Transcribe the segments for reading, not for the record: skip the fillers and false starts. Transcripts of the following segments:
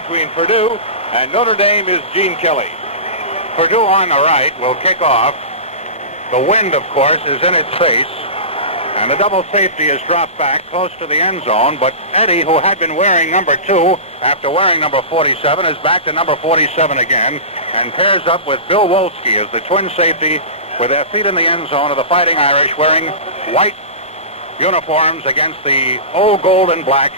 between Purdue and Notre Dame is Gene Kelly. Purdue on the right will kick off. The wind, of course, is in its face, and the double safety is dropped back close to the end zone, but Eddie, who had been wearing number 2 after wearing number 47, is back to number 47 again and pairs up with Bill Wolski as the twin safety with their feet in the end zone of the Fighting Irish, wearing white uniforms against the old gold and black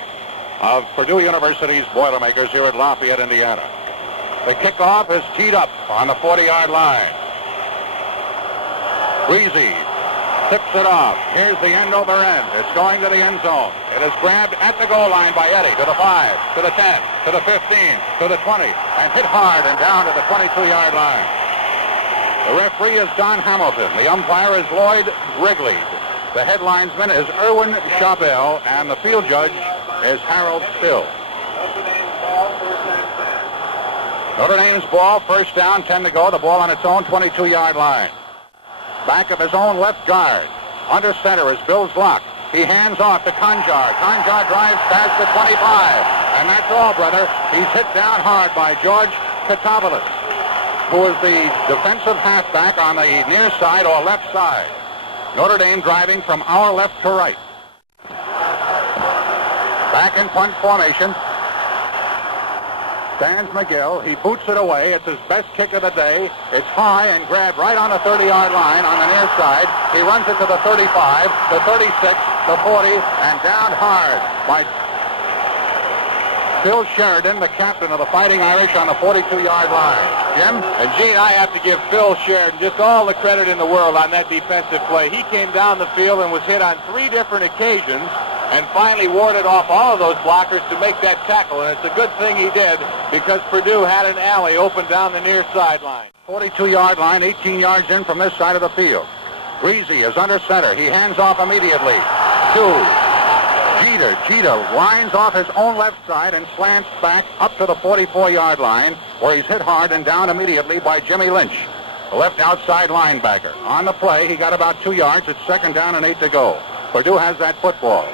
of Purdue University's Boilermakers here at Lafayette, Indiana. The kickoff is teed up on the 40-yard line. Griese tips it off. Here's the end over end. It's going to the end zone. It is grabbed at the goal line by Eddie to the 5, to the 10, to the 15, to the 20, and hit hard and down to the 22-yard line. The referee is Don Hamilton. The umpire is Lloyd Wrigley. The headlinesman is Irwin Chabelle, and the field judge is Harold Still. Notre Dame's ball, first down, 10 to go. The ball on its own 22-yard line. Back of his own left guard. Under center is Bill Zlock. He hands off to Conjar. Conjar drives past the 25. And that's all, brother. He's hit down hard by George Katavolis, who is the defensive halfback on the near side or left side. Notre Dame driving from our left to right. Back in punt formation. Stands McGill. He boots it away. It's his best kick of the day. It's high and grabbed right on the 30-yard line on the near side. He runs it to the 35, the 36, the 40, and down hard by Phil Sheridan, the captain of the Fighting Irish, on the 42-yard line. Jim? And Gene, I have to give Phil Sheridan just all the credit in the world on that defensive play. He came down the field and was hit on 3 different occasions and finally warded off all of those blockers to make that tackle. And it's a good thing he did, because Purdue had an alley open down the near sideline. 42-yard line, 18 yards in from this side of the field. Griese is under center. He hands off immediately to Jeter lines off his own left side and slants back up to the 44-yard line, where he's hit hard and down immediately by Jimmy Lynch, the left outside linebacker. On the play, he got about 2 yards. It's second down and 8 to go. Purdue has that football.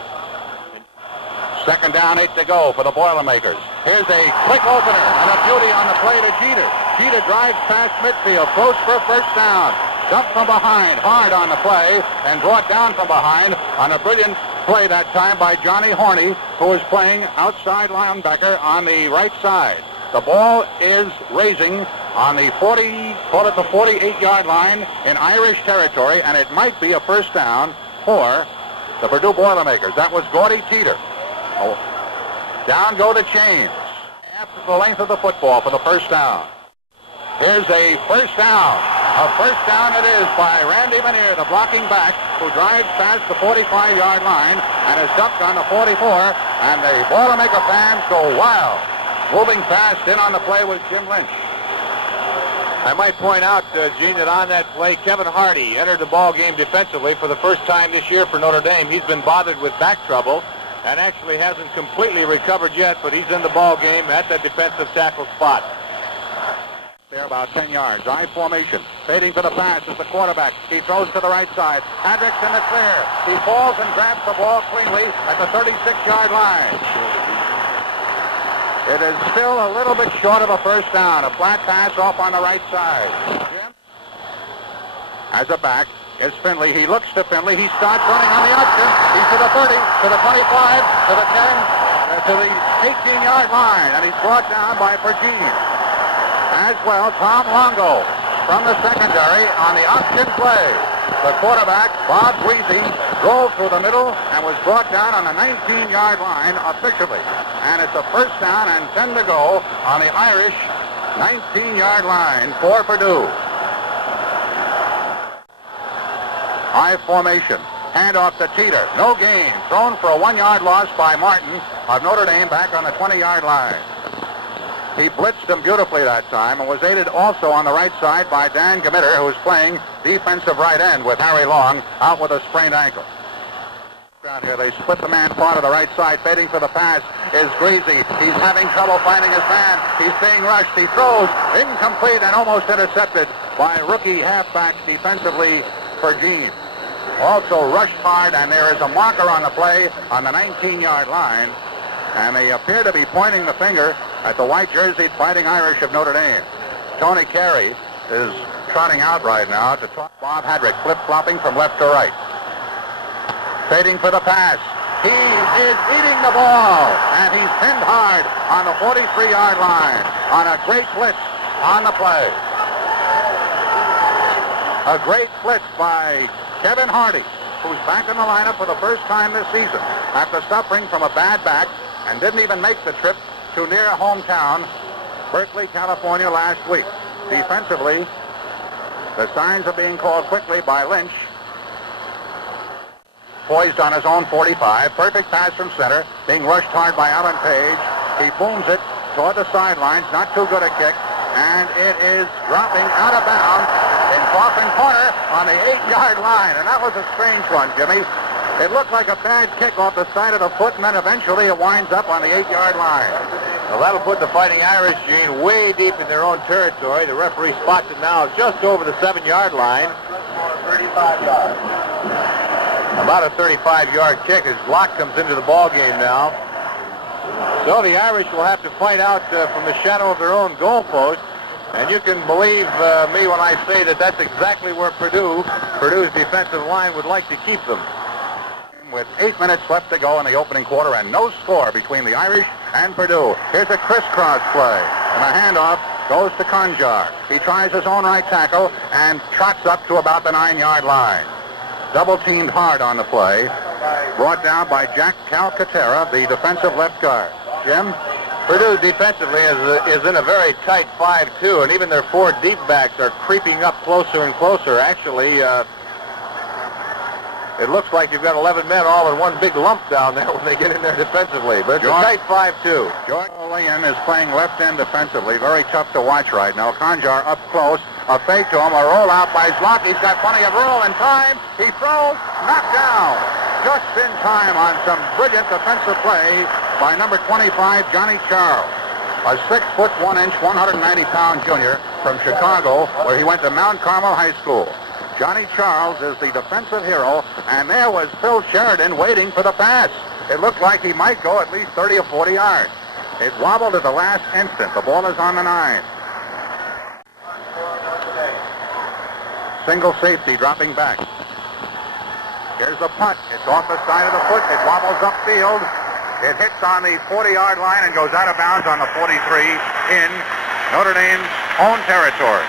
Second down, 8 to go for the Boilermakers. Here's a quick opener and a beauty on the play to Jeter. Jeter drives past midfield, close for first down. Dumped from behind, hard on the play, and brought down from behind on a brilliant play that time by Johnny Horney, who is playing outside linebacker on the right side. The ball is raising on the 48-yard line in Irish territory, and it might be a first down for the Purdue Boilermakers. That was Gordy Teeter. Oh. Down go the chains. After the length of the football for the first down. Here's a first down. A first down it is by Randy Manier, the blocking back, who drives past the 45-yard line and is dumped on the 44. And the Boilermaker fans go wild. Moving fast in on the play was Jim Lynch. I might point out, Gene, that on that play, Kevin Hardy entered the ball game defensively for the first time this year for Notre Dame. He's been bothered with back trouble and actually hasn't completely recovered yet, but he's in the ball game at the defensive tackle spot. They're about 10 yards. I formation. Fading for the pass is the quarterback. He throws to the right side. Hendricks in the clear. He falls and grabs the ball cleanly at the 36-yard line. It is still a little bit short of a first down. A flat pass off on the right side. Jim? As a back is Finley. He looks to Finley. He starts running on the option. He's to the 30, to the 25, to the 10, to the 18-yard line. And he's brought down by Parseghian. As well, Tom Longo from the secondary on the option play. The quarterback, Bob Griese, drove through the middle and was brought down on the 19-yard line officially. And it's a first down and 10 to go on the Irish 19-yard line for Purdue. High formation. Handoff to Teeter. No gain. Thrown for a 1-yard loss by Martin of Notre Dame back on the 20-yard line. He blitzed him beautifully that time and was aided also on the right side by Dan Gamitter, who was playing defensive right end with Harry Long out with a sprained ankle. Out here, they split the man far to the right side. Fading for the pass is Griese. He's having trouble finding his man. He's being rushed. He throws incomplete and almost intercepted by rookie halfback defensively Parseghian. Also rushed hard, and there is a marker on the play on the 19-yard line. And they appear to be pointing the finger at the white-jerseyed Fighting Irish of Notre Dame. Tony Carey is trotting out right now to talk. Bob Hadrick flip-flopping from left to right. Fading for the pass. He is eating the ball, and he's pinned hard on the 43-yard line on a great blitz on the play. A great blitz by Kevin Hardy, who's back in the lineup for the first time this season after suffering from a bad back and didn't even make the trip to near hometown, Berkeley, California, last week. Defensively, the signs are being called quickly by Lynch. Poised on his own 45. Perfect pass from center. Being rushed hard by Alan Page. He booms it toward the sidelines. Not too good a kick. And it is dropping out of bounds in Coffin Corner on the 8-yard line. And that was a strange one, Jimmy. It looked like a bad kick off the side of the foot, and then eventually it winds up on the 8-yard line. Well, that'll put the Fighting Irish, Gene, way deep in their own territory. The referee spots it now just over the 7-yard line. 35 yards. About a 35-yard kick as Block comes into the ball game now. So the Irish will have to fight out from the shadow of their own goalpost. And you can believe me when I say that that's exactly where Purdue's defensive line would like to keep them. With 8 minutes left to go in the opening quarter and no score between the Irish and Purdue. Here's a crisscross play. And a handoff goes to Conjar. He tries his own right tackle and trots up to about the 9-yard line. Double-teamed hard on the play. Brought down by Jack Calcaterra, the defensive left guard. Jim? Purdue defensively is in a very tight 5-2, and even their 4 deep backs are creeping up closer and closer. Actually, it looks like you've got 11 men all in one big lump down there when they get in there defensively. But it's a tight 5-2. George O'Leon is playing left end defensively. Very tough to watch right now. Conjar up close. A fake to him. A rollout by Zlot. He's got plenty of room and time. He throws. Knocked down. Just in time on some brilliant defensive play by number 25, Johnny Charles. A 6 foot 1 inch, 190-pound junior from Chicago, where he went to Mount Carmel High School. Johnny Charles is the defensive hero, and there was Phil Sheridan waiting for the pass. It looked like he might go at least 30 or 40 yards. It wobbled at the last instant. The ball is on the 9. Single safety dropping back. Here's the punt. It's off the side of the foot. It wobbles upfield. It hits on the 40-yard line and goes out of bounds on the 43 in Notre Dame's own territory.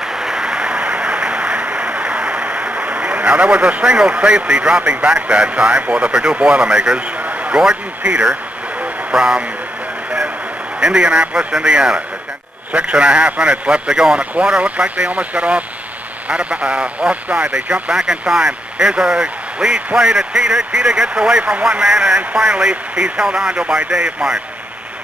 Now, there was a single safety dropping back that time for the Purdue Boilermakers. Gordon Teeter from Indianapolis, Indiana. 6.5 minutes left to go in the quarter. Looked like they almost got offside. They jump back in time. Here's a lead play to Teeter. Teeter gets away from one man, and then finally he's held on to by Dave Martin.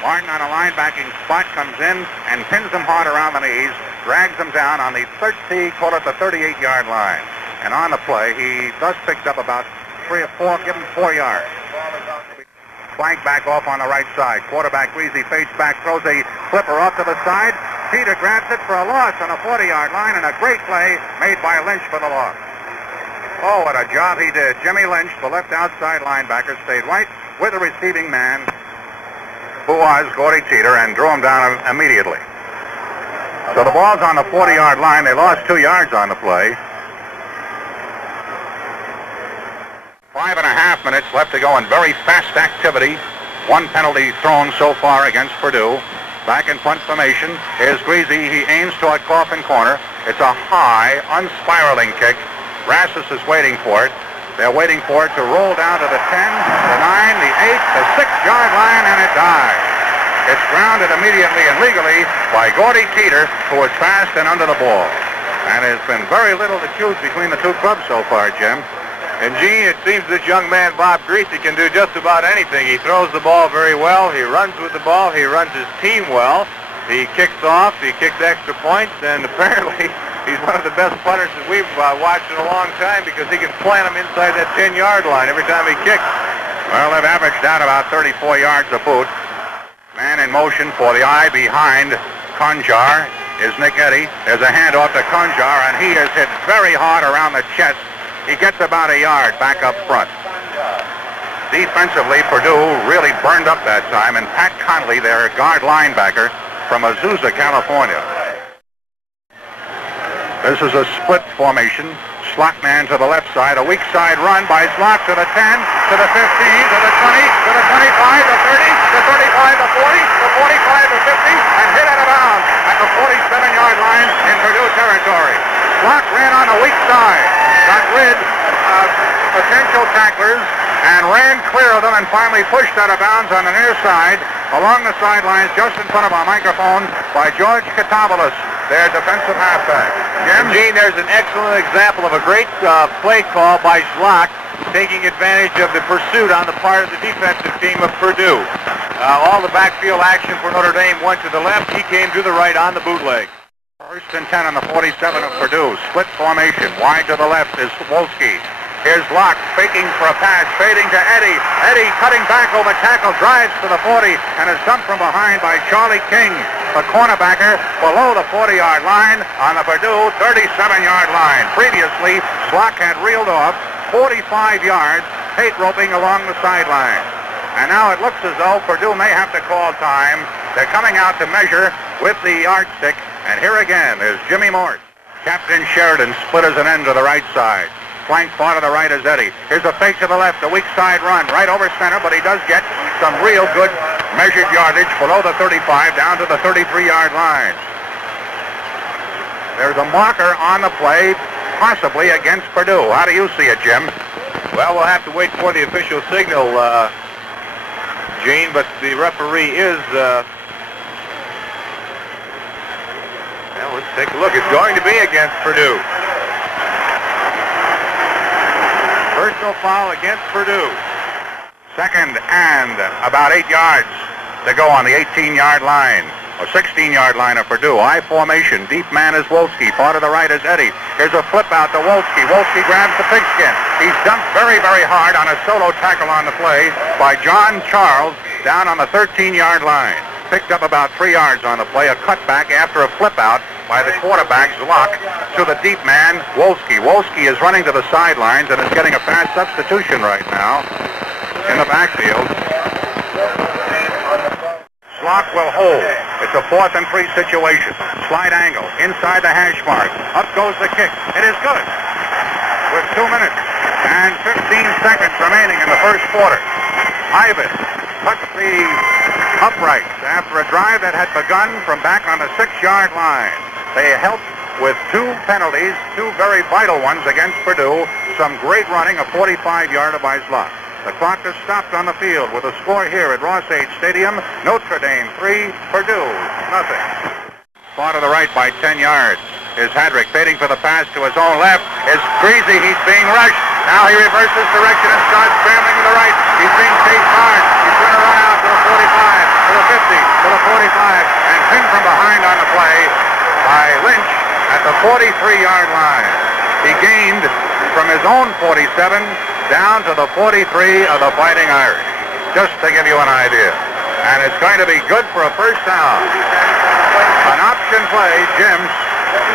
Martin on a linebacking spot comes in and pins him hard around the knees, drags him down on the 38-yard line. And on the play, he thus picks up about 3 or 4, give him 4 yards. Flank back off on the right side. Quarterback Griese fades back, throws a flipper off to the side. Teeter grabs it for a loss on the 40-yard line, and a great play made by Lynch for the loss. Oh, what a job he did. Jimmy Lynch, the left outside linebacker, stayed right with the receiving man, who was Gordy Teeter, and drew him down immediately. So the ball's on the 40-yard line. They lost 2 yards on the play. 5.5 minutes left to go in very fast activity. 1 penalty thrown so far against Purdue. Back in punt formation. Here's Griese. He aims toward Coffin Corner. It's a high, unspiraling kick. Rassus is waiting for it. They're waiting for it to roll down to the 10, the 9, the 8, the 6-yard line, and it dies. It's grounded immediately and legally by Gordy Teeter, who is fast and under the ball. And there's been very little to choose between the two clubs so far, Jim. And, Gene, it seems this young man, Bob Griese, can do just about anything. He throws the ball very well. He runs with the ball. He runs his team well. He kicks off. He kicks extra points. And apparently, he's one of the best punters that we've watched in a long time because he can plant them inside that 10-yard line every time he kicks. Well, they've averaged out about 34 yards a boot. Man in motion for the eye behind Conjar is Nick Eddy. There's a handoff to Conjar, and he is hit very hard around the chest. He gets about a yard back up front. Defensively, Purdue really burned up that time, and Pat Conley, their guard linebacker, from Azusa, California. This is a split formation. Slot man to the left side. A weak side run by Slot to the 10, to the 15, to the 20, to the 25, to 30, to 35, to 40, to 45, to 50, and hit out of bounds at the 47-yard line in Purdue territory. Slot ran on the weak side, got rid of potential tacklers, and ran clear of them and finally pushed out of bounds on the near side along the sidelines just in front of our microphone by George Katopoulos, their defensive halfback. Jim? Gene, there's an excellent example of a great play call by Schlock, taking advantage of the pursuit on the part of the defensive team of Purdue. All the backfield action for Notre Dame went to the left. He came to the right on the bootleg. First and 10 on the 47 of Purdue. Split formation. Wide to the left is Wolski. Here's Locke faking for a pass, fading to Eddie. Eddie cutting back over tackle, drives to the 40, and is dumped from behind by Charlie King, the cornerbacker, below the 40-yard line on the Purdue 37-yard line. Previously, Slock had reeled off 45 yards, Tate roping along the sideline. And now it looks as though Purdue may have to call time. They're coming out to measure with the yardstick, and here again is Jimmy Morse. Captain Sheridan splitters an end to the right side. Flank far to the right is Eddie. Here's a fake to the left, a weak side run, right over center, but he does get some real good measured yardage below the 35, down to the 33-yard line. There's a marker on the play, possibly against Purdue. How do you see it, Jim? Well, we'll have to wait for the official signal, Gene, but the referee is... Well, let's take a look. It's going to be against Purdue. Personal foul against Purdue. Second and about 8 yards to go on the 18-yard line, or 16-yard line of Purdue. I formation. Deep man is Wolski. Far to the right is Eddie. Here's a flip out to Wolski. Wolski grabs the pigskin. He's dumped very, very hard on a solo tackle on the play by John Charles down on the 13-yard line. Picked up about 3 yards on the play. A cutback after a flip out by the quarterback's lock to the deep man, Wolski. Wolski is running to the sidelines and is getting a fast substitution right now in the backfield. Slock will hold. It's a 4th and 3 situation. Slide angle inside the hash mark. Up goes the kick. It is good. With 2 minutes and 15 seconds remaining in the first quarter. Ivan cuts the uprights after a drive that had begun from back on the 6-yard line. They helped with 2 penalties, 2 very vital ones against Purdue. Some great running, a 45-yarder by Slock. The clock is stopped on the field with a score here at Ross H. Stadium. Notre Dame 3, Purdue nothing. Far to the right by 10 yards is Hadrick, fading for the pass to his own left. Is Griese. He's being rushed. Now he reverses direction and starts scrambling to the right. He's being chased hard. He's going to run out to the 45, to the 50, to the 45, and pinned from behind on the play by Lynch at the 43-yard line. He gained from his own 47 down to the 43 of the Fighting Irish, just to give you an idea. And it's going to be good for a first down. An option play, Jim.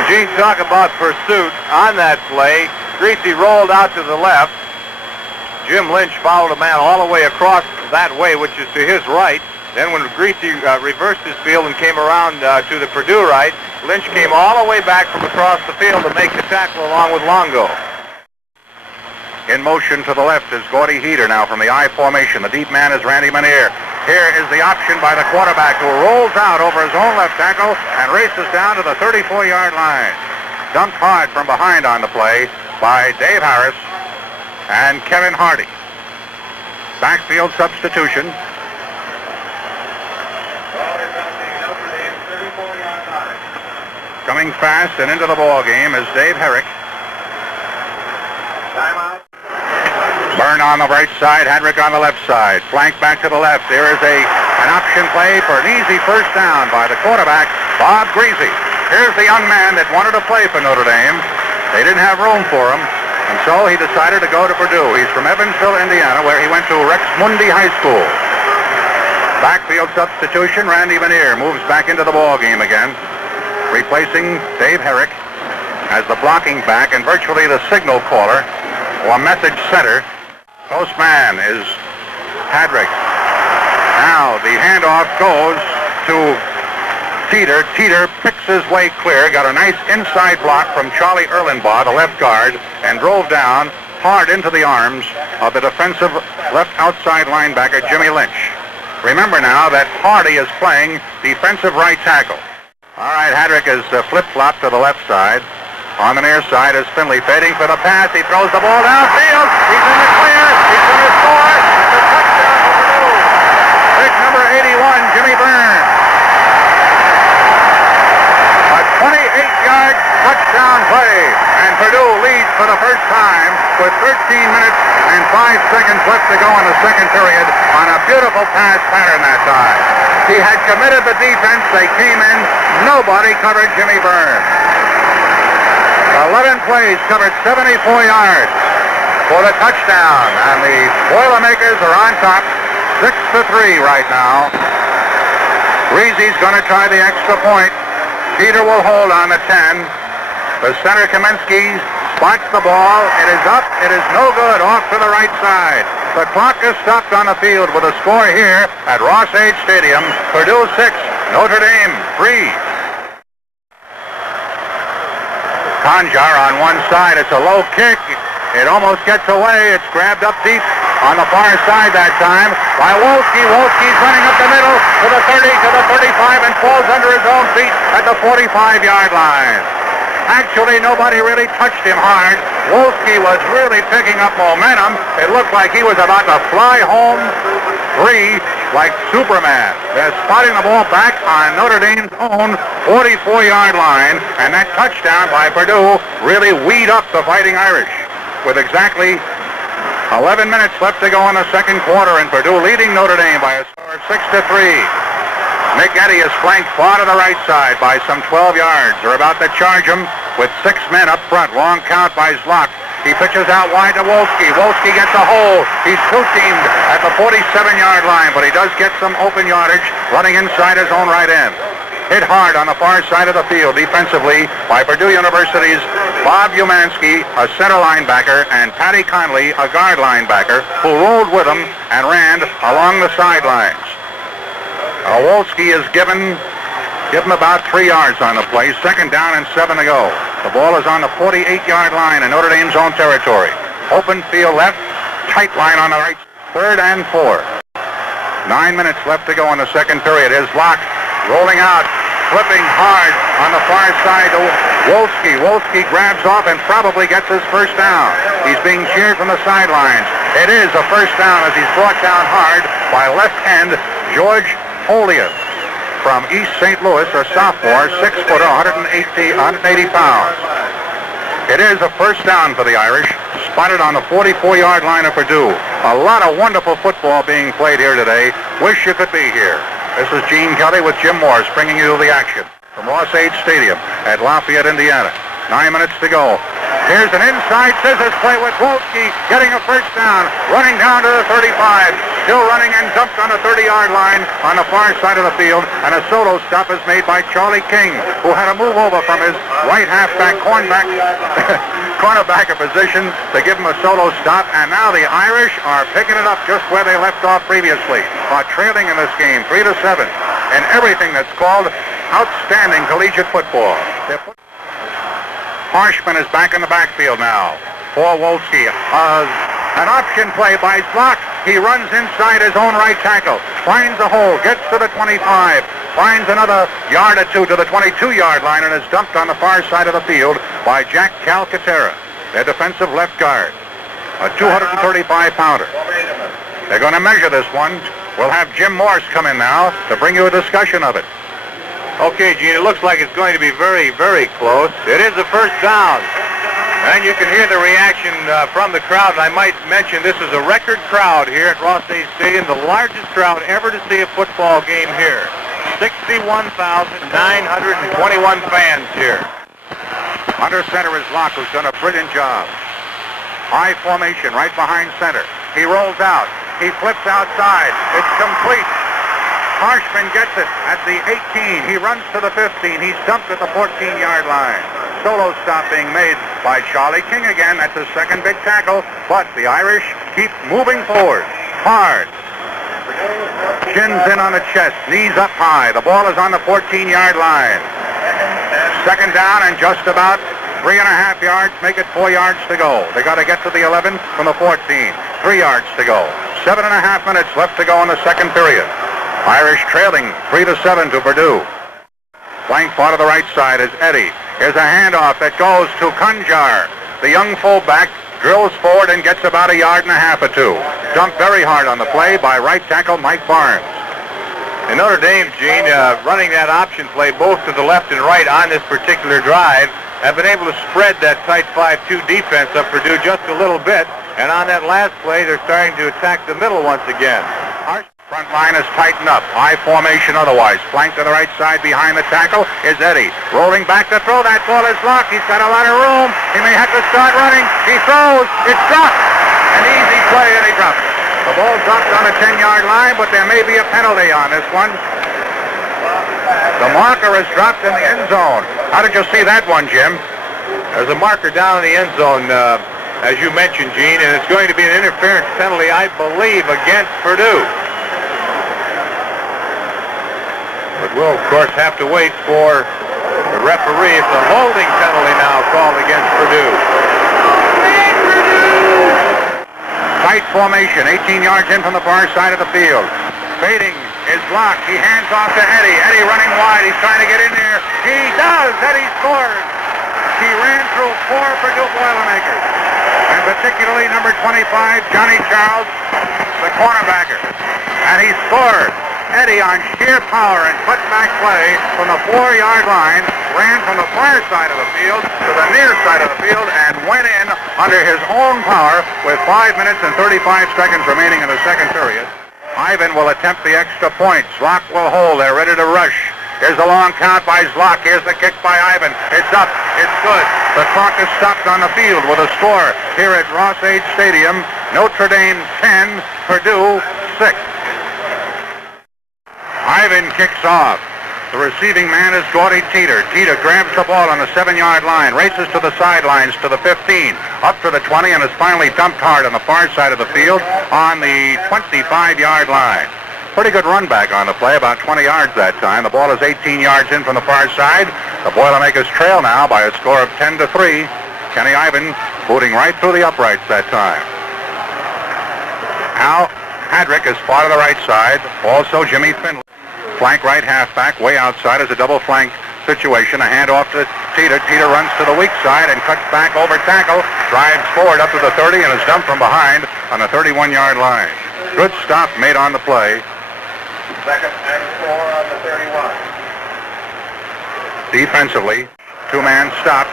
Gene, talk about pursuit on that play. Griese rolled out to the left. Jim Lynch followed a man all the way across that way, which is to his right. Then when Griese reversed his field and came around to the Purdue right, Lynch came all the way back from across the field to make the tackle along with Longo. In motion to the left is Gordy Heater now from the I formation. The deep man is Randy Manier. Here is the option by the quarterback, who rolls out over his own left tackle and races down to the 34-yard line. Dumped hard from behind on the play by Dave Harris and Kevin Hardy. Backfield substitution. Coming fast and into the ball game is Dave Herrick. Timeout. Byrne on the right side, Hadrick on the left side. Flank back to the left. There is an option play for an easy first down by the quarterback, Bob Griese. Here's the young man that wanted to play for Notre Dame. They didn't have room for him, and so he decided to go to Purdue. He's from Evansville, Indiana, where he went to Rex Mundi High School. Backfield substitution, Randy Manier moves back into the ball game again, replacing Dave Herrick as the blocking back and virtually the signal caller or message center. Close man is Hadrick. Now the handoff goes to Teeter picks his way clear, got a nice inside block from Charlie Erlenbaugh, the left guard, and drove down hard into the arms of the defensive left outside linebacker, Jimmy Lynch. Remember now that Hardy is playing defensive right tackle. All right, Hadrick is flip-flopped to the left side. On the near side is Finley fading for the pass. He throws the ball downfield. He's in the clear. He's going to score. It's a touchdown for Purdue. Pick number 81, Jimmy Byrne. A 28-yard touchdown play. And Purdue leads for the first time with 13 minutes and 5 seconds left to go in the second period on a beautiful pass pattern that time. He had committed the defense. They came in. Nobody covered Jimmy Byrne. 11 plays, covered 74 yards for the touchdown. And the Spoilermakers are on top, 6-3 right now. Griese's going to try the extra point. Peter will hold on the 10. The center, Kaminsky, spots the ball. It is up. It is no good. Off to the right side. The clock is stopped on the field with a score here at Ross-Ade Stadium. Purdue 6, Notre Dame 3. Conjar on one side. It's a low kick. It almost gets away. It's grabbed up deep on the far side that time by Wolski. Wolski's running up the middle to the 30, to the 35, and falls under his own feet at the 45-yard line. Actually, nobody really touched him hard. Wolski was really picking up momentum. It looked like he was about to fly home free like Superman. They're spotting the ball back on Notre Dame's own 44-yard line, and that touchdown by Purdue really weed up the Fighting Irish. With exactly 11 minutes left to go in the second quarter, and Purdue leading Notre Dame by a score of 6-3. Nick Eddy is flanked far to the right side by some 12 yards. They're about to charge him with 6 men up front. Long count by Zlock. He pitches out wide to Wolski. Wolski gets a hole. He's two-teamed at the 47-yard line, but he does get some open yardage running inside his own right end. Hit hard on the far side of the field defensively by Purdue University's Bob Umansky, a center linebacker, and Patty Conley, a guard linebacker, who rolled with him and ran along the sidelines. Wolski is given about 3 yards on the play. Second down and 7 to go. The ball is on the 48-yard line in Notre Dame's own territory. Open field left, tight line on the right. 3rd and 4. 9 minutes left to go in the second period. His lock rolling out, flipping hard on the far side to Wolski. Wolski grabs off and probably gets his first down. He's being cheered from the sidelines. It is a first down as he's brought down hard by left end George Olian from East St. Louis, a sophomore, 6-footer, 180 pounds. It is a first down for the Irish, spotted on the 44-yard line of Purdue. A lot of wonderful football being played here today. Wish you could be here. This is Gene Kelly with Jim Morris bringing you the action from Ross-Ade Stadium at Lafayette, Indiana. 9 minutes to go. Here's an inside scissors play with Wolski getting a first down, running down to the 35, still running and dumped on the 30-yard line on the far side of the field, and a solo stop is made by Charlie King, who had to move over from his right halfback cornerback position to give him a solo stop, and now the Irish are picking it up just where they left off previously, are trailing in this game 3-7, and everything that's called outstanding collegiate football. Harshman is back in the backfield now for Wolski. An option play by Zlock. He runs inside his own right tackle, finds a hole, gets to the 25, finds another yard or two to the 22-yard line, and is dumped on the far side of the field by Jack Calcaterra, their defensive left guard, a 235-pounder. They're going to measure this one. We'll have Jim Morse come in now to bring you a discussion of it. Okay, Gene, it looks like it's going to be very, very close. It is a first down. And you can hear the reaction from the crowd. And I might mention this is a record crowd here at Ross-Ade Stadium, the largest crowd ever to see a football game here. 61,921 fans here. Under center is Locke, who's done a brilliant job. High formation right behind center. He rolls out. He flips outside. It's complete. Harshman gets it at the 18. He runs to the 15. He's dumped at the 14-yard line. Solo stop being made by Charlie King again. That's his second big tackle. But the Irish keep moving forward. Hard. Shins in on the chest, knees up high. The ball is on the 14-yard line. Second down and just about 3.5 yards, make it 4 yards to go. They got to get to the 11 from the 14. 3 yards to go. 7.5 minutes left to go in the second period. Irish trailing 3-7 to Purdue. Flank part of the right side is Eddie. Here's a handoff that goes to Kunjar. The young fullback drills forward and gets about 1.5 yards or 2. Dumped very hard on the play by right tackle Mike Barnes. And Notre Dame, Gene, running that option play both to the left and right on this particular drive, have been able to spread that tight 5-2 defense of Purdue just a little bit. And on that last play, they're starting to attack the middle once again. Our front line is tightened up. High formation otherwise. Flank to the right side behind the tackle is Eddie. Rolling back to throw. That ball is locked. He's got a lot of room. He may have to start running. He throws. It's dropped. An easy play and he drops it. The ball dropped on the 10-yard line, but there may be a penalty on this one. The marker is dropped in the end zone. How did you see that one, Jim? There's a marker down in the end zone, as you mentioned, Gene, and it's going to be an interference penalty, I believe, against Purdue. But we'll, of course, have to wait for the referee. It's a holding penalty now called against Purdue. Tight formation, 18 yards in from the far side of the field. Fading is blocked. He hands off to Eddie. Eddie running wide. He's trying to get in there. He does. Eddie scores. He ran through 4 Purdue Boilermakers, and particularly number 25, Johnny Charles, the cornerbacker. And he scored. Eddie, on sheer power and put-back play from the 4-yard line, ran from the far side of the field to the near side of the field and went in under his own power with 5 minutes and 35 seconds remaining in the second period. Ivan will attempt the extra point. Zlock will hold. They're ready to rush. Here's a long count by Zlock. Here's the kick by Ivan. It's up. It's good. The clock is stopped on the field with a score here at Ross-Ade Stadium. Notre Dame 10, Purdue 6. Ivan kicks off. The receiving man is Gordy Teeter. Teeter grabs the ball on the 7-yard line, races to the sidelines to the 15, up to the 20, and is finally dumped hard on the far side of the field on the 25-yard line. Pretty good run back on the play, about 20 yards that time. The ball is 18 yards in from the far side. The Boilermakers trail now by a score of 10-3. Kenny Ivan booting right through the uprights that time. Al Hadrick is part of the right side. Also Jimmy Finley. Flank right halfback, way outside is a double flank situation. A handoff to Teeter. Teeter runs to the weak side and cuts back over tackle. Drives forward up to the 30 and is dumped from behind on the 31-yard line. Good stop made on the play. Second and 4 on the 31. Defensively, 2-man stop.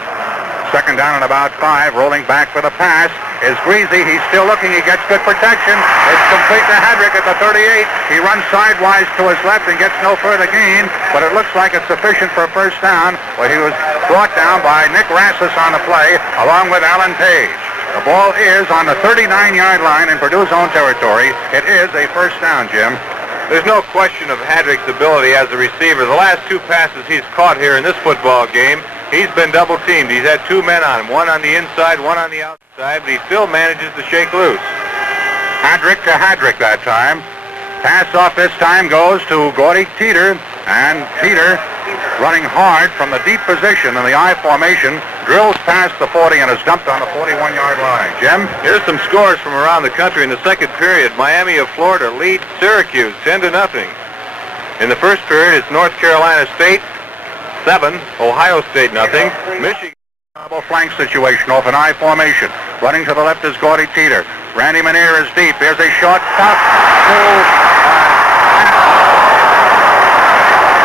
Second down and about 5. Rolling back for the pass is Griese. He's still looking. He gets good protection. It's complete to Hadrick at the 38. He runs sidewise to his left and gets no further gain, but it looks like it's sufficient for a first down. Well, he was brought down by Nick Rassis on the play, along with Alan Page. The ball is on the 39-yard line in Purdue's own territory. It is a first down, Jim. There's no question of Hadrick's ability as a receiver. The last 2 passes he's caught here in this football game, he's been double-teamed. He's had 2 men on him, one on the inside, one on the outside, but he still manages to shake loose. Hadrick to Hadrick that time. Pass off this time goes to Gordy Teeter, and Teeter, running hard from the deep position in the I formation, drills past the 40 and is dumped on the 41-yard line. Jim? Here's some scores from around the country in the second period. Miami of Florida leads Syracuse 10-0. In the first period, it's North Carolina State 7, Ohio State nothing. Michigan. Double flank situation off an I formation. Running to the left is Gordy Teeter. Randy Manier is deep. Here's a short tough to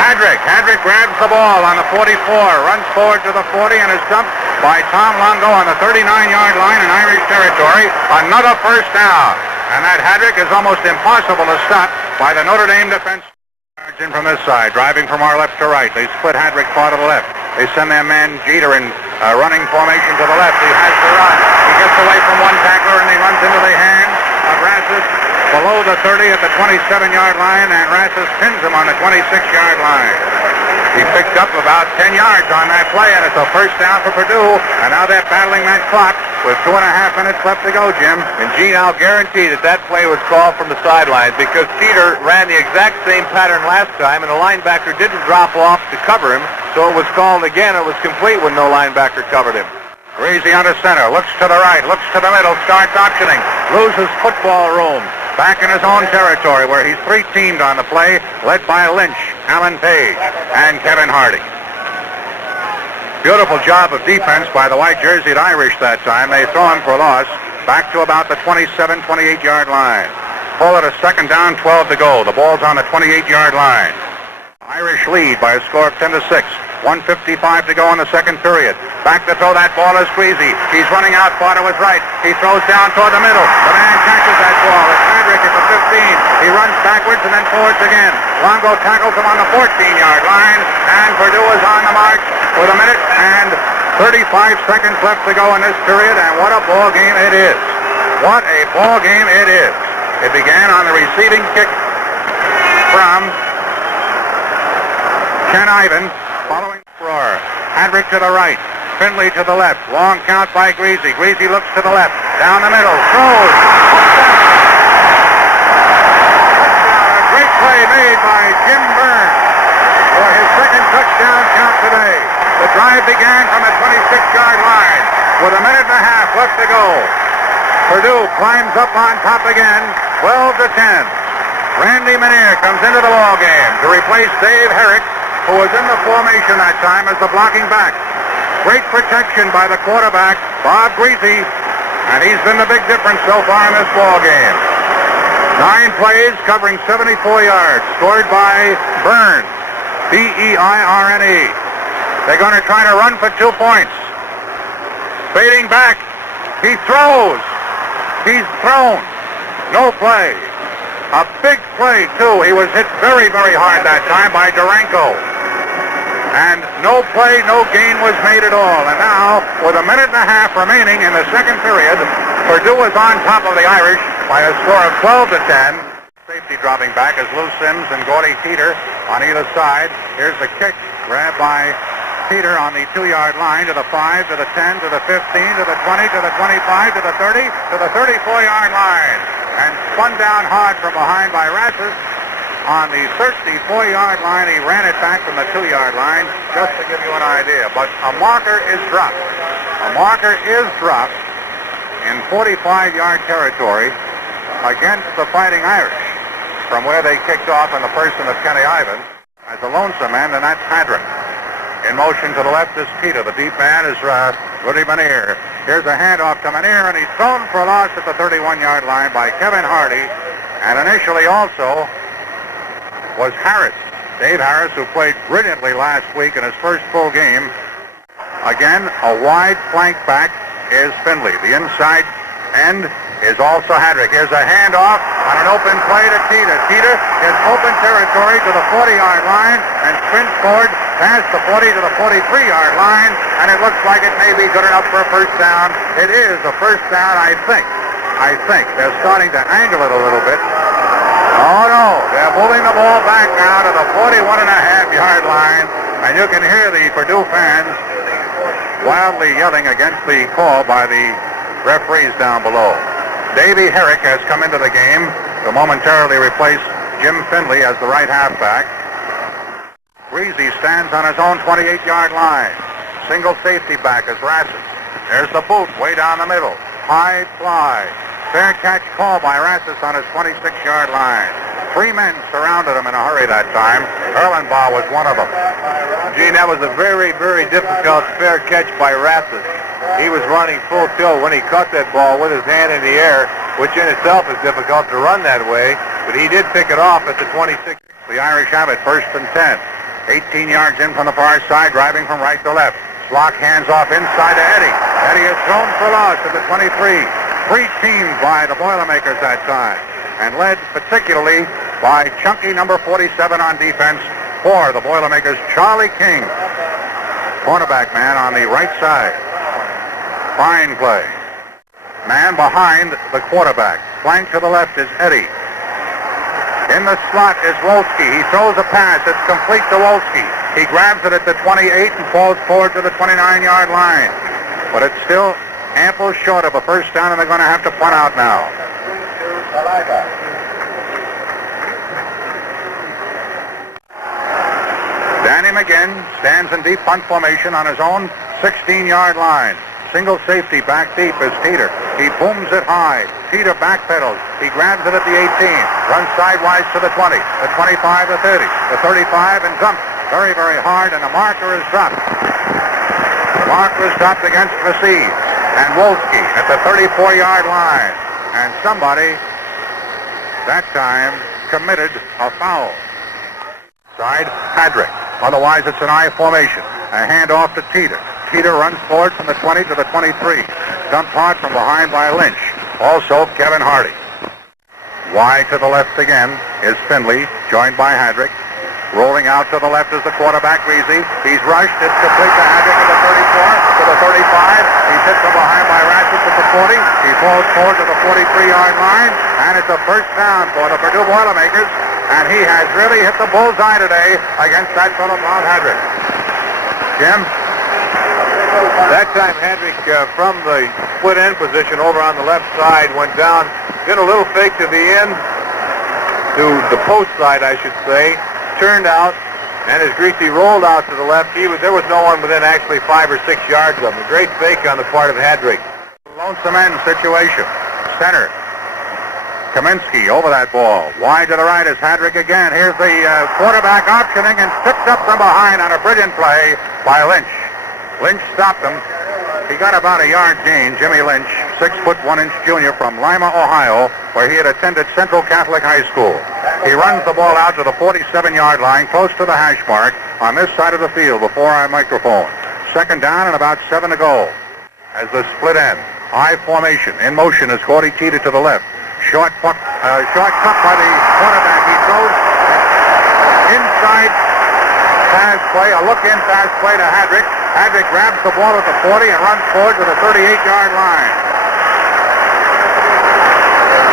Hadrick. Hadrick grabs the ball on the 44, runs forward to the 40, and is dumped by Tom Longo on the 39-yard line in Irish territory. Another first down. And that Hadrick is almost impossible to stop by the Notre Dame defense. In from this side, driving from our left to right. They split Hadrick far to the left. They send their man Jeter in running formation to the left. He has to run. He gets away from one tackler and he runs into the hands of Rassis below the 30 at the 27-yard line, and Rassis pins him on the 26-yard line. He picked up about 10 yards on that play, and it's a first down for Purdue. And now they're battling that clock with 2.5 minutes left to go, Jim. And, Gene, I'll guarantee that play was called from the sidelines because Teeter ran the exact same pattern last time, and the linebacker didn't drop off to cover him, so it was called again. It was complete when no linebacker covered him. Griese under center, looks to the right, looks to the middle, starts optioning, loses football room. Back in his own territory where he's three-teamed on the play, led by Lynch, Alan Page, and Kevin Hardy. Beautiful job of defense by the white-jerseyed Irish that time. They throw him for a loss back to about the 27, 28-yard line. Pull it a second down, 12 to go. The ball's on the 28-yard line. Irish lead by a score of 10-6. 1:55 to go in the second period. Back to throw that ball is Griese. He's running out far to his right. He throws down toward the middle. The man catches that ball. It's Hadrick at the 15. He runs backwards and then forwards again. Longo tackles him on the 14-yard line, and Purdue is on the march with a minute and 35 seconds left to go in this period, and what a ball game it is. What a ball game it is. It began on the receiving kick from Ken Ivan. Following Roar. Hadrick to the right. Finley to the left. Long count by Griese. Griese looks to the left. Down the middle. Throws. A great play made by Jim Byrne for his second touchdown count today. The drive began from the 26-yard line with a minute and a half left to go. Purdue climbs up on top again. 12-10. Randy Minear comes into the ball game to replace Dave Herrick, who was in the formation that time as the blocking back. Great protection by the quarterback, Bob Griese, and he's been the big difference so far in this ball game. 9 plays covering 74 yards, scored by Byrne, B-E-I-R-N-E. They're going to try to run for 2 points. Fading back, he throws. He's thrown. No play. A big play, too. He was hit very, very hard that time by Duranko. And no play, no gain was made at all. And now, with a minute and a half remaining in the second period, Purdue is on top of the Irish by a score of 12-10. Safety dropping back is Lou Sims and Gordy Teeter on either side. Here's the kick, grabbed by Teeter on the 2-yard line to the 5, to the 10, to the 15, to the 20, to the 25, to the 30, to the 34-yard line. And spun down hard from behind by Rassus. On the 34-yard line, he ran it back from the 2-yard line, just to give you an idea. But a marker is dropped. A marker is dropped in 45-yard territory against the Fighting Irish from where they kicked off in the person of Kenny Ivan as a lonesome end, and that's Hadrick. In motion to the left is Teeter. The deep man is Rudy Minear. Here's a handoff to Minear, and he's thrown for a loss at the 31-yard line by Kevin Hardy. And initially also was Harris, Dave Harris, who played brilliantly last week in his first full game. Again, a wide flank back is Finley. The inside end is also Hadrick. Here's a handoff on an open play to Teeter. Teeter in open territory to the 40-yard line and sprints forward past the 40 to the 43-yard line, and it looks like it may be good enough for a first down. It is a first down, I think. They're starting to angle it a little bit. Oh, no. They're moving the ball back now to the 41.5-yard line, and you can hear the Purdue fans wildly yelling against the call by the referees down below. Davey Herrick has come into the game to momentarily replace Jim Finley as the right halfback. Griese stands on his own 28-yard line. Single safety back is Rassus. There's the boot way down the middle. High fly. Fair catch call by Rassus on his 26-yard line. 3 men surrounded him in a hurry that time. Erlenbaugh was one of them. Gene, that was a very, very difficult fair catch by Rassus. He was running full tilt when he caught that ball with his hand in the air, which in itself is difficult to run that way, but he did pick it off at the 26. The Irish have it, 1st and 10. 18 yards in from the far side, driving from right to left. Slock hands off inside to Eddie. Eddie is thrown for loss at the 23. 3 teams by the Boilermakers that time, and led particularly by chunky number 47 on defense for the Boilermakers, Charlie King. Cornerback man on the right side. Fine play. Man behind the quarterback. Flank to the left is Eddie. In the slot is Wolski. He throws a pass. It's complete to Wolski. He grabs it at the 28 and falls forward to the 29-yard line. But it's still ample short of a first down, and they're going to have to punt out now. Danny McGinn stands in deep punt formation on his own 16-yard line. Single safety back deep is Teeter. He booms it high. Teeter backpedals. He grabs it at the 18. Runs sidewise to the 20, the 25, the 30, the 35, and jumps very, very hard, and the marker is dropped. The marker is dropped against Vassie and Wolski at the 34-yard line. And somebody, that time, committed a foul. Side, Hadrick. Otherwise, it's an I formation. A handoff to Teeter. Teeter runs forward from the 20 to the 23. Dumped hard from behind by Lynch. Also, Kevin Hardy. Wide to the left again is Finley, joined by Hadrick. Rolling out to the left is the quarterback, Griese. He's rushed. It's complete to Hadrick at the 34, to the 35. He's hit from behind by Ratchett at the 40. He falls forward to the 43-yard line, and it's a first down for the Purdue Boilermakers. And he has really hit the bullseye today against that fellow, Bob Hadrick. Jim? That time, Hadrick, from the split end position over on the left side, went down, did a little fake to the end, to the post side, I should say, turned out, and as Griese rolled out to the left, there was no one within actually 5 or 6 yards of him. A great fake on the part of Hadrick. Lonesome end situation. Center. Kaminsky over that ball. Wide to the right is Hadrick again. Here's the quarterback optioning and picked up from behind on a brilliant play by Lynch. Lynch stopped him. He got about a yard gain. Jimmy Lynch, 6 foot 1 inch junior from Lima, Ohio, where he had attended Central Catholic High School. He runs the ball out to the 47-yard line, close to the hash mark on this side of the field before our microphone. Second down and about 7 to go. As the split end, I formation in motion is Gordy Teeter to the left. Short cut by the quarterback. He throws inside pass play, a look-in pass play to Hadrick. Hadrick grabs the ball at the 40 and runs forward to the 38-yard line.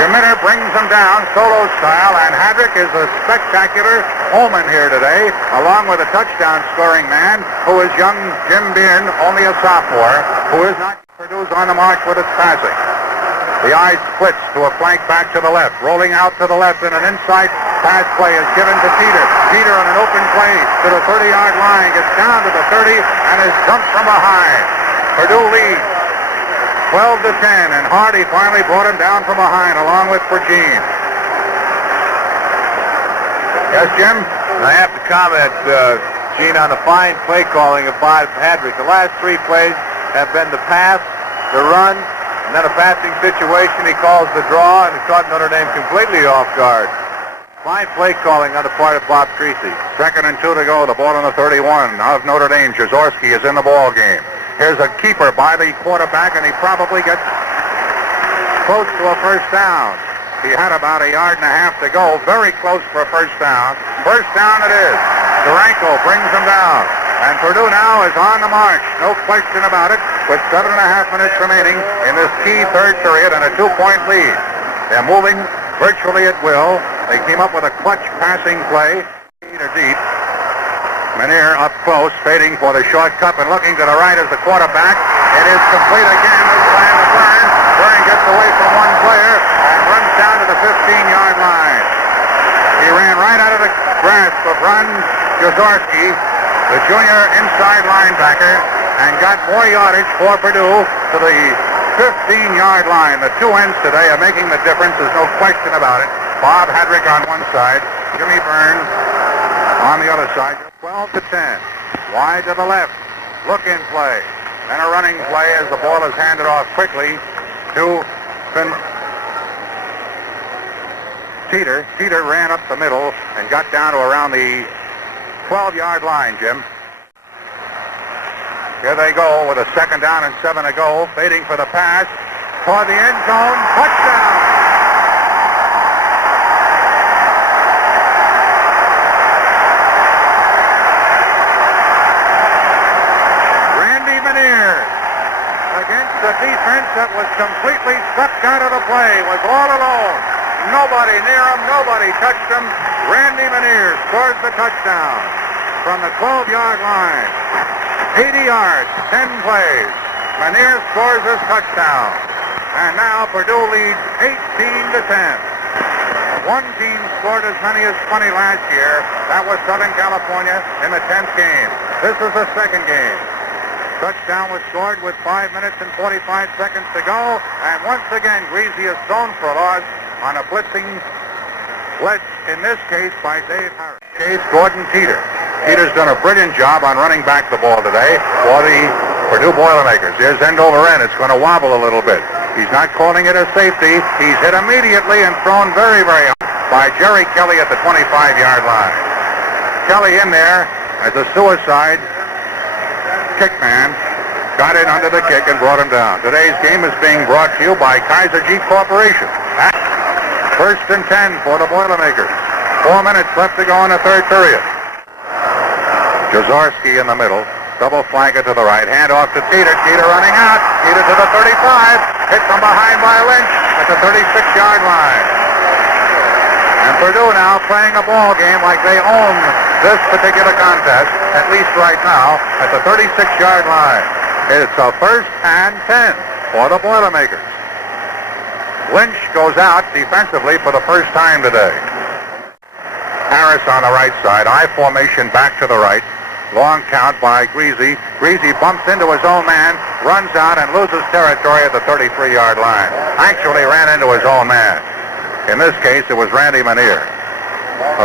Gemitter brings him down solo style, and Hadrick is a spectacular omen here today, along with a touchdown-scoring man who is young Jim Byrne, only a sophomore, who is not Purdue's on the march with its passing. The eye splits to a flank back to the left. Rolling out to the left, and an inside pass play is given to Teeter. Teeter on an open play to the 30-yard line. Gets down to the 30 and is dumped from behind. Purdue leads 12-10, and Hardy finally brought him down from behind along with Parseghian. Yes, Jim? I have to comment, Gene, on the fine play calling of Bob Hadrick. The last 3 plays have been the pass, the run, and then a passing situation. He calls the draw, and he caught Notre Dame completely off guard. Fine play calling on the part of Bob Griese. 2nd and 2 to go. The ball on the 31 of Notre Dame. Jaworski is in the ball game. Here's a keeper by the quarterback, and he probably gets close to a first down. He had about a yard and a half to go. Very close for a first down. First down it is. Duranko brings him down. And Purdue now is on the march. No question about it. With 7.5 minutes remaining in this key third period and a 2-point lead. They're moving virtually at will. They came up with a clutch passing play. Deep. Manier up close, fading for the short cup and looking to the right as the quarterback. It is complete again. This time to Byrne. Byrne gets away from one player and runs down to the 15-yard line. He ran right out of the grasp of Ron Jaworski, the junior inside linebacker, and got more yardage for Purdue to the 15-yard line. The 2 ends today are making the difference. There's no question about it. Bob Hadrick on one side, Jimmy Byrne on the other side. 12-10. Wide to the left. Look-in play. And a running play as the ball is handed off quickly to Teeter. Teeter ran up the middle and got down to around the 12-yard line, Jim. Here they go with a 2nd down and 7 to go. Fading for the pass. Toward the end zone. Touchdown! Randy Manier against the defense that was completely sucked out of the play. Was all alone. Nobody near him. Nobody touched him. Randy Manier scores the touchdown. from the 12-yard line. 80 yards, 10 plays. Manier scores his touchdown. And now Purdue leads 18-10. One team scored as many as 20 last year. That was Southern California in the 10th game. This is the second game. Touchdown was scored with 5 minutes and 45 seconds to go. And once again, Griese is thrown for a loss on a blitzing led, in this case, by Dave Harris. Case Gordon Teeter. Teeter's done a brilliant job on running back the ball today for the Purdue Boilermakers. Here's end over end. It's going to wobble a little bit. He's not calling it a safety. He's hit immediately and thrown very, very hard by Jerry Kelly at the 25-yard line. Kelly in there as a suicide kick man, got in under the kick and brought him down. Today's game is being brought to you by Kaiser Jeep Corporation. First and 10 for the Boilermakers. 4 minutes left to go in the third period. Jazorski in the middle. Double flanker to the right. Hand off to Teeter. Teeter running out. Teeter to the 35. Hit from behind by Lynch at the 36-yard line. And Purdue now playing a ball game like they own this particular contest, at least right now, at the 36-yard line. It's a first and 10 for the Boilermakers. Lynch goes out defensively for the first time today. Harris on the right side. I formation back to the right. Long count by Griese. Griese bumps into his own man, runs out and loses territory at the 33-yard line. Actually ran into his own man. In this case, it was Randy Manier.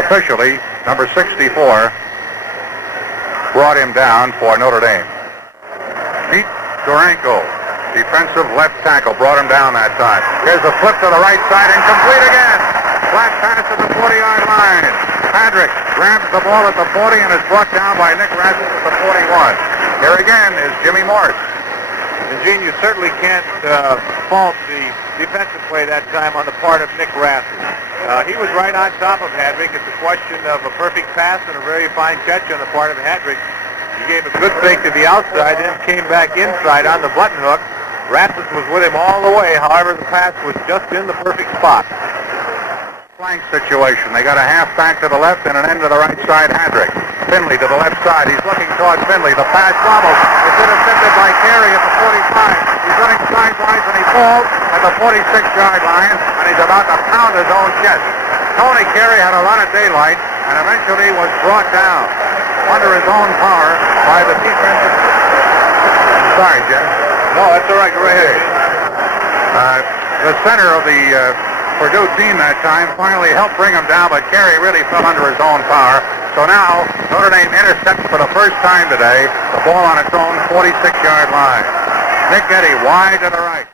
Officially, number 64 brought him down for Notre Dame. Pete Duranko, defensive left tackle, brought him down that time. Here's a flip to the right side, incomplete again. Flat pass at the 40-yard line. Patrick grabs the ball at the 40 and is brought down by Nick Rasmus at the 41. Here again is Jimmy Morris. And Gene, you certainly can't fault the defensive play that time on the part of Nick Rasmus. He was right on top of Hadrick. It's a question of a perfect pass and a very fine catch on the part of Hadrick. He gave a good fake to the outside, then came back inside on the button hook. Rasmus was with him all the way. However, the pass was just in the perfect spot. Flank situation. They got a halfback to the left and an end to the right side, Hadrick. Finley to the left side. He's looking toward Finley. The pass wobbles. It's intercepted by Carey at the 45. He's running sidewise and he falls at the 46-yard line, and he's about to pound his own chest. Tony Carey had a lot of daylight and eventually was brought down under his own power by the defensive. I'm sorry, Jim. No, that's all right. Go right ahead. The center of the Purdue team that time finally helped bring him down, but Carey really fell under his own power. So now Notre Dame intercepts for the first time today the ball on its own 46-yard line. Nick Eddy wide to the right.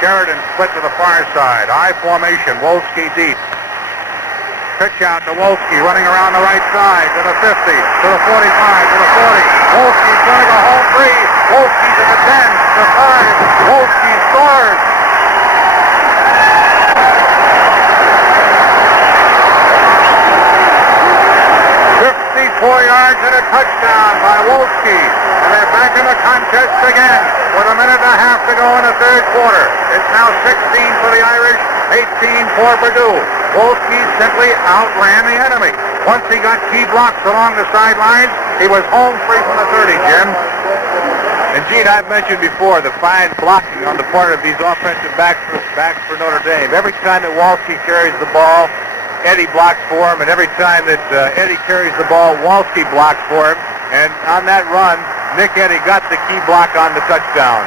Sheridan split to the far side. I formation. Wolski deep. Pitch out to Wolski running around the right side to the 50, to the 45, to the 40. Wolski's going to go home free. Wolski to the 10, the 5. Wolski scores. 4 yards and a touchdown by Wolski. And they're back in the contest again with a minute and a half to go in the third quarter. It's now 16 for the Irish, 18 for Purdue. Wolski simply outran the enemy. Once he got key blocks along the sidelines, he was home free from the 30, Jim. And Gene, I've mentioned before the fine blocking on the part of these offensive backs for Notre Dame. Every time that Wolski carries the ball, Eddy blocks for him, and every time that Eddy carries the ball, Wolski blocks for him. And on that run, Nick Eddy got the key block on the touchdown.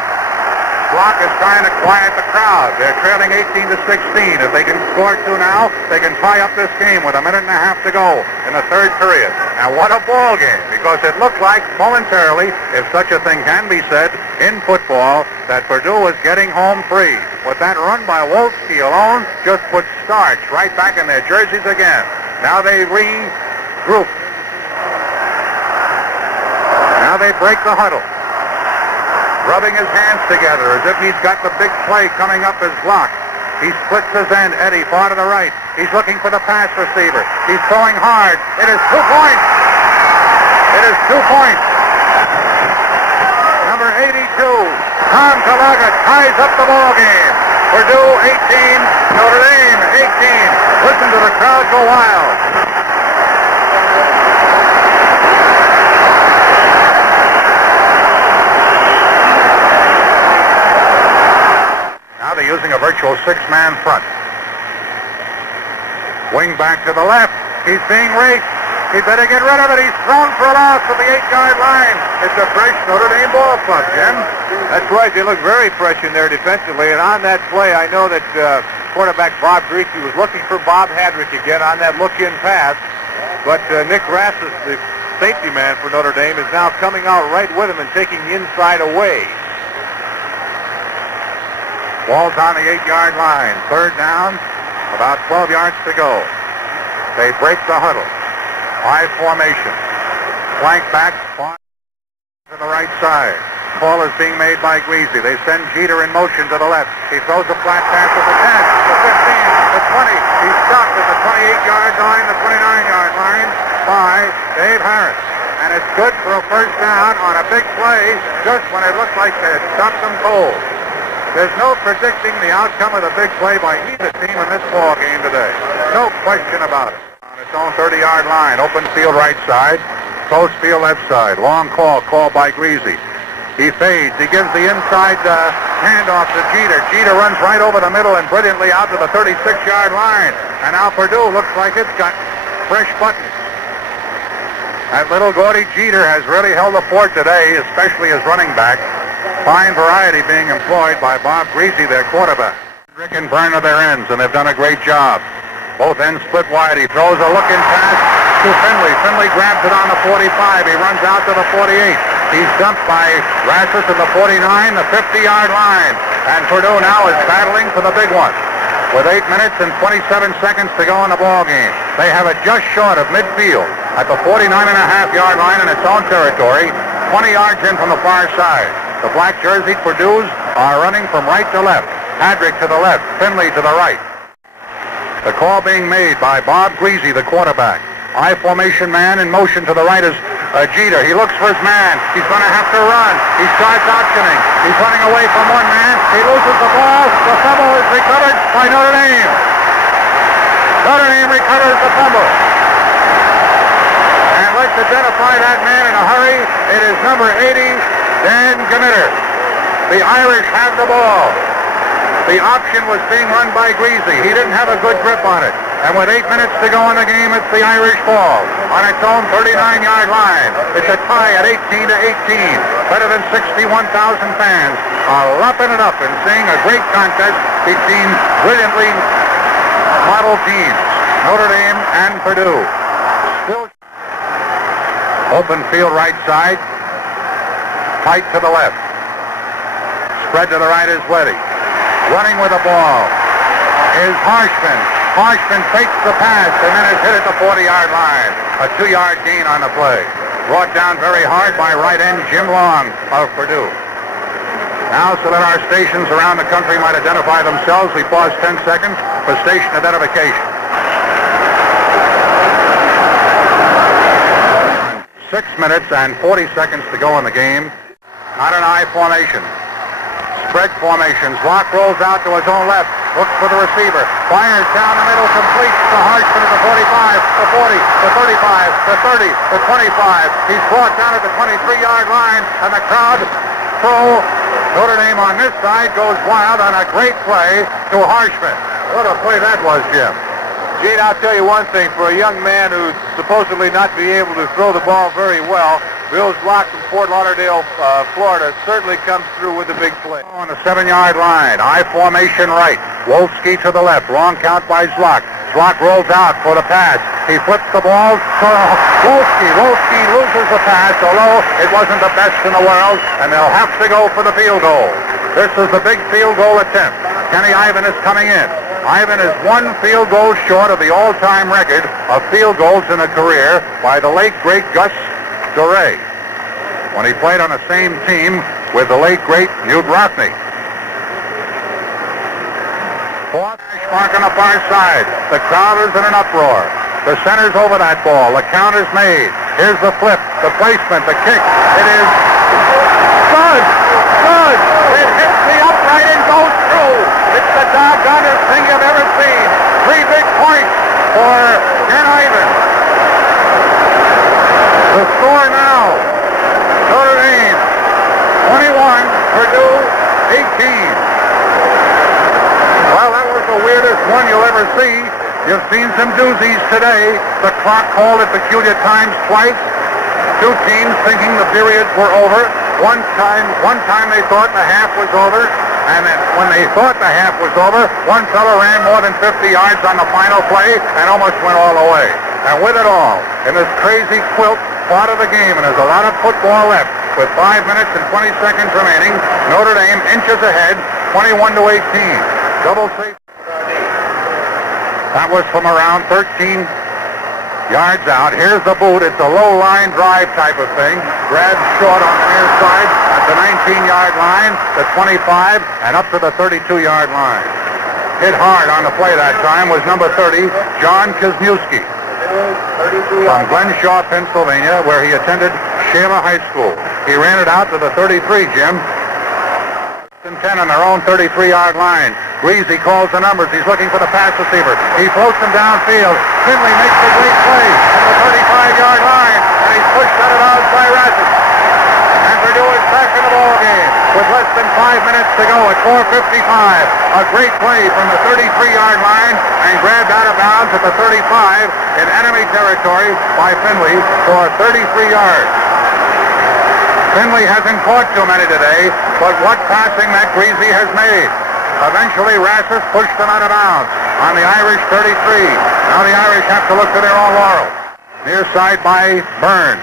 Block is trying to quiet the crowd. They're trailing 18-16. If they can score 2 now, they can tie up this game with a minute and a half to go in the third period. And what a ball game, because it looked like momentarily, if such a thing can be said in football, that Purdue was getting home free. But that run by Wolski alone just put starch right back in their jerseys again. Now they regroup. Now they break the huddle, rubbing his hands together as if he's got the big play coming up his block. He splits his end. Eddy far to the right. He's looking for the pass receiver. He's throwing hard. It is 2 points. It is 2 points. Number 82, Tom Talaga ties up the ball game. Purdue 18, Notre Dame 18. Listen to the crowd go wild. virtual six-man front. Wing back to the left. He's being raced. He better get rid of it. He's thrown for a loss at the 8-yard line. It's a fresh Notre Dame ball club, Jim. That's right. They look very fresh in there defensively. And on that play, I know that quarterback Bob Griese was looking for Bob Hadrick again on that look-in pass. But Nick Rassus, the safety man for Notre Dame, is now coming out right with him and taking the inside away. Ball's on the 8-yard line. Third down. About 12 yards to go. They break the huddle. I formation. Flank back. To the right side. Call is being made by Griese. They send Jeter in motion to the left. He throws a flat pass at the 10, the 15, the 20. He's stopped at the 28-yard line, the 29-yard line by Dave Harris. And it's good for a first down on a big play just when it looked like they had stopped them cold. There's no predicting the outcome of the big play by either team in this ball game today. No question about it. On its own 30-yard line, open field right side, close field left side. Long called by Griese. He fades. He gives the inside handoff to Jeter. Jeter runs right over the middle and brilliantly out to the 36-yard line. And now Purdue looks like it's got fresh buttons. That little gaudy Jeter has really held the fort today, especially as running back. Fine variety being employed by Bob Griese, their quarterback. Rick and Byrne are their ends, and they've done a great job. Both ends split wide. He throws a looking pass to Finley. Finley grabs it on the 45. He runs out to the 48. He's dumped by Rassus at the 49, the 50-yard line. And Purdue now is battling for the big one. With 8 minutes and 27 seconds to go in the ball game. They have it just short of midfield at the 49.5-yard line in its own territory, 20 yards in from the far side. The black jersey Purdue's are running from right to left. Hadrick to the left, Finley to the right. The call being made by Bob Griese, the quarterback. I formation man in motion to the right is Jeter. He looks for his man. He's going to have to run. He starts optioning. He's running away from one man. He loses the ball. The fumble is recovered by Notre Dame. Notre Dame recovers the fumble. And let's identify that man in a hurry. It is number 80, Dan Gamitter. The Irish have the ball. The option was being run by Griese. He didn't have a good grip on it. And with 8 minutes to go in the game, it's the Irish ball on its own 39-yard line. It's a tie at 18-18. Better than 61,000 fans are lapping it up and seeing a great contest between brilliantly modeled teams, Notre Dame and Purdue. Still open field right side, tight to the left. Spread to the right is Weddy. Running with the ball is Harshman. Harshman fakes the pass and then is hit at the 40-yard line. A 2-yard gain on the play. Brought down very hard by right end Jim Long of Purdue. Now, so that our stations around the country might identify themselves, we pause 10 seconds for station identification. 6 minutes and 40 seconds to go in the game. Not an I formation. Spread formations. Locke rolls out to his own left. Looks for the receiver. Fires down the middle. Completes to Harshman at the 45, the 40, the 35, the 30, the 25. He's brought down at the 23-yard line. And the crowd pro Notre Dame on this side goes wild on a great play to Harshman. What a play that was, Jim. Gene, I'll tell you one thing. For a young man who's supposedly not be able to throw the ball very well, Bill's block from Fort Lauderdale, Florida, certainly comes through with a big play. On the 7-yard line, I formation right. Wolski to the left. Wrong count by Zlock. Zlock rolls out for the pass. He flips the ball to Wolski. Wolski loses the pass, although it wasn't the best in the world, and they'll have to go for the field goal. This is the big field goal attempt. Kenny Ivan is coming in. Ivan is one field goal short of the all-time record of field goals in a career by the late, great Gus Doray, when he played on the same team with the late, great Newt Rockney. Fourth mark on the far side. The crowd is in an uproar. The center's over that ball. The count is made. Here's the flip, the placement, the kick. It is good. Good. It hits the upright and goes through. It's the doggonest thing you've ever seen. 3 big points for Ken Ivan. The score now, Notre Dame 21, Purdue 18. hardest one you'll ever see. You've seen some doozies today. The clock called at peculiar times twice. Two teams thinking the periods were over. One time they thought the half was over. And then when they thought the half was over, one fellow ran more than 50 yards on the final play and almost went all the way. And with it all, in this crazy quilt part of the game, and there's a lot of football left, with 5 minutes and 20 seconds remaining, Notre Dame inches ahead, 21-18. Double safe. That was from around 13 yards out. Here's the boot. It's a low line drive type of thing. Grabs short on the near side at the 19-yard line, the 25, and up to the 32-yard line. Hit hard on the play that time was number 30, John Kosniewski, from Glenshaw, Pennsylvania, where he attended Shela High School. He ran it out to the 33, Jim. 10 on their own 33-yard line. Griese calls the numbers. He's looking for the pass receiver. He floats him downfield. Finley makes a great play at the 35-yard line, and he's pushed out of bounds by Rassus. And Purdue is back in the ball game with less than 5 minutes to go at 4:55. A great play from the 33-yard line and grabbed out of bounds at the 35 in enemy territory by Finley for 33 yards. Finley hasn't caught too many today, but what passing that Griese has made. Eventually, Rassus pushed them out of bounds on the Irish 33. Now the Irish have to look to their own laurels. Near side by Byrne.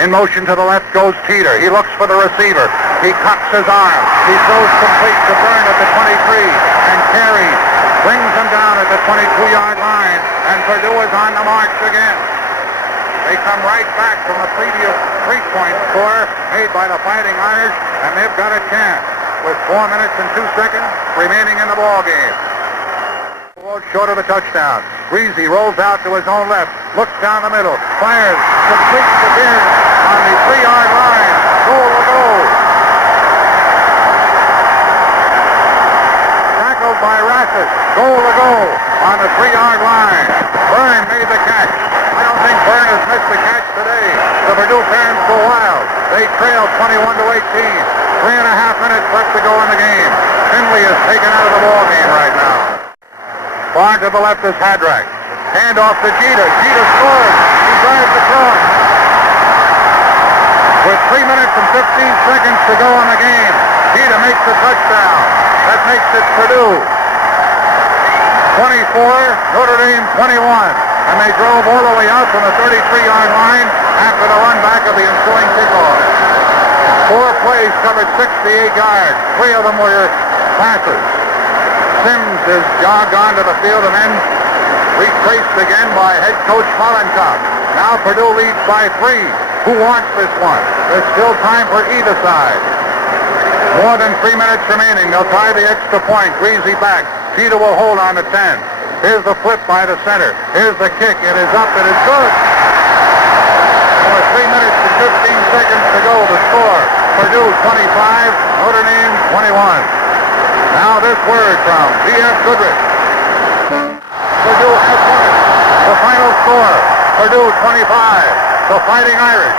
In motion to the left goes Teeter. He looks for the receiver. He cocks his arm. He throws complete to Byrne at the 23 and carries. Brings him down at the 22-yard line, and Purdue is on the march again. They come right back from the previous three-point score made by the Fighting Irish, and they've got a chance with 4 minutes and 2 seconds remaining in the ball game. Short of the touchdown. Griese rolls out to his own left, looks down the middle, fires, completes the Beard on the 3-yard line. Goal to goal. Tackled by Rassus. Goal to goal on the 3-yard line. Byrne made the catch. I don't think Byrne has missed the catch today. The Purdue fans go wild. They trail 21-18. 3.5 minutes left to go in the game. Finley is taken out of the ball game right now. Far to the left is Hadrack. Hand off to Jeter. Jeter scores. He drives across. With 3 minutes and 15 seconds to go in the game, Jeter makes the touchdown. That makes it Purdue 24, Notre Dame 21. And they drove all the way out from the 33-yard line after the run back of the ensuing kickoff. 4 plays covered 68 yards. 3 of them were passes. Sims is jogged onto the field and then retraced again by head coach Mollenkopf. Now Purdue leads by 3. Who wants this one? There's still time for either side. More than 3 minutes remaining. They'll try the extra point. Griese back. Teeter will hold on to 10. Here's the flip by the center. Here's the kick. It is up. It is good. With 3 minutes and 15 seconds to go, the score. Purdue 25, Notre Dame 21. Now this word from D.F. Goodrich. Purdue has won it. The final score, Purdue 25, the Fighting Irish